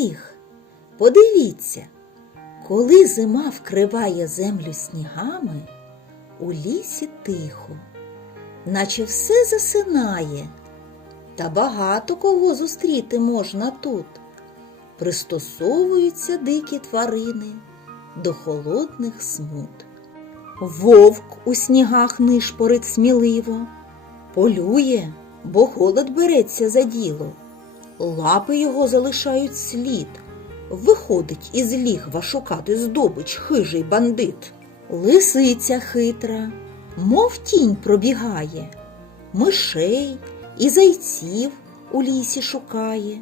усіх. Подивіться, коли зима вкриває землю снігами, у лісі тихо, наче все засинає, та багато кого зустріти можна тут. Пристосовуються дикі тварини до холодних смут. Вовк у снігах нишпорить сміливо, полює, бо холод береться за діло. Лапи його залишають слід. Виходить із лігва шукати здобич хижий бандит. Лисиця хитра, мов тінь пробігає, мишей і зайців у лісі шукає,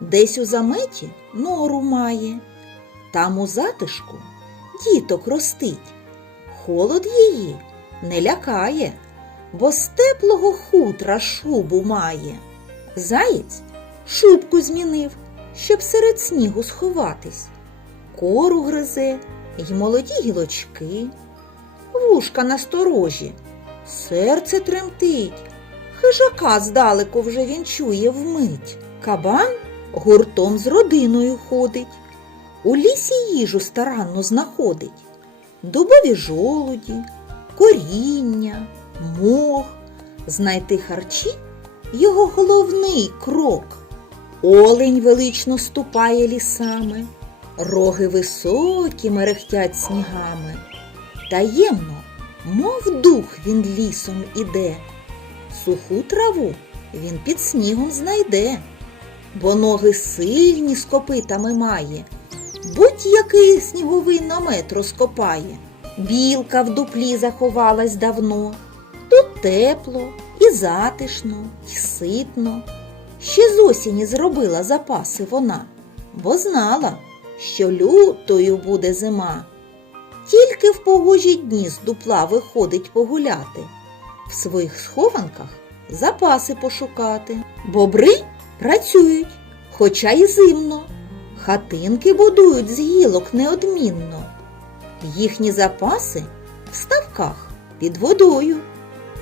десь у заметі нору має, там у затишку діток ростить. Холод її не лякає, бо з теплого хутра шубу має. Заєць шубку змінив, щоб серед снігу сховатись. Кору гризе й молоді гілочки, вушка насторожі, серце тремтить, хижака здалеку вже він чує вмить. Кабан гуртом з родиною ходить, у лісі їжу старанно знаходить. Дубові жолуді, коріння, мох, знайти харчі його головний крок. Олень велично ступає лісами, роги високі мерехтять снігами. Таємно, мов дух він лісом іде, суху траву він під снігом знайде, бо ноги сильні з копитами має, будь-який сніговий намет розкопає. Білка в дуплі заховалась давно, тут тепло і затишно, і ситно. Ще з осені зробила запаси вона, бо знала, що лютою буде зима. Тільки в погожі дні з дупла виходить погуляти, в своїх схованках запаси пошукати. Бобри працюють, хоча й зимно, хатинки будують з гілок неодмінно. Їхні запаси в ставках під водою.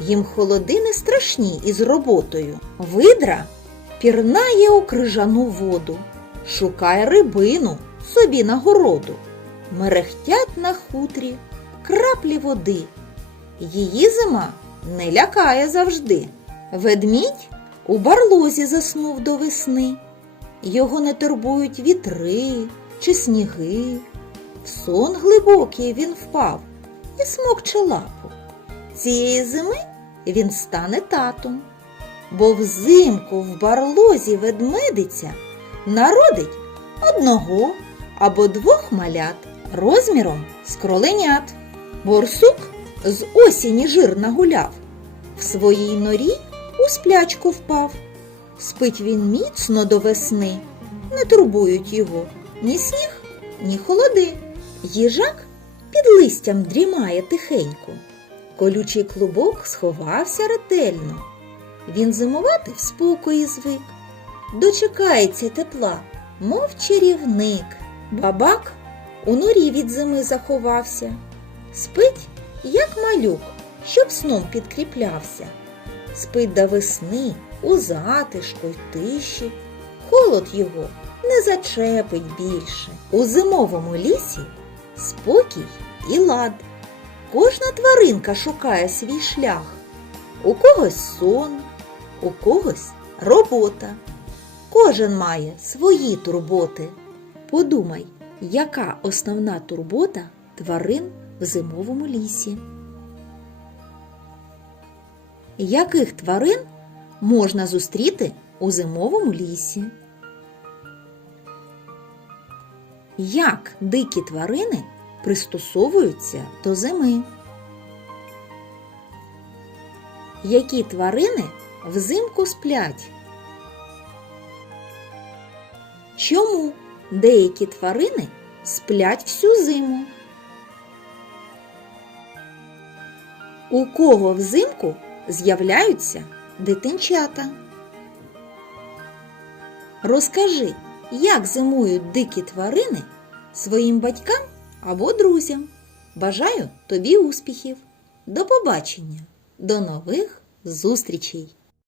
Їм холоди не страшні із роботою. Видра пірнає у крижану воду, шукає рибину собі нагороду. Мерехтять на хутрі краплі води. Її зима не лякає завжди. Ведмідь у барлозі заснув до весни. Його не турбують вітри чи сніги. В сон глибокий він впав і смокче лапу. Цієї зими він стане татом, бо взимку в барлозі ведмедиця народить одного або двох малят розміром з кроленят. Борсук з осені жир нагуляв, в своїй норі у сплячку впав. Спить він міцно до весни, не турбують його ні сніг, ні холоди. Їжак під листям дрімає тихенько. Колючий клубок сховався ретельно. Він зимувати в спокої звик, дочекається тепла, мов чарівник. Бабак у норі від зими заховався, спить, як малюк, щоб сном підкріплявся. Спить до весни у затишку й тиші, холод його не зачепить більше. У зимовому лісі спокій і лад. Кожна тваринка шукає свій шлях. У когось сон, у когось робота. Кожен має свої турботи. Подумай, яка основна турбота тварин в зимовому лісі? Яких тварин можна зустріти у зимовому лісі? Як дикі тварини пристосовуються до зими? Які тварини взимку сплять? Чому деякі тварини сплять всю зиму? У кого взимку з'являються дитинчата? Розкажи, як зимують дикі тварини своїм батькам або друзям. Бажаю тобі успіхів! До побачення! До нових зустрічей!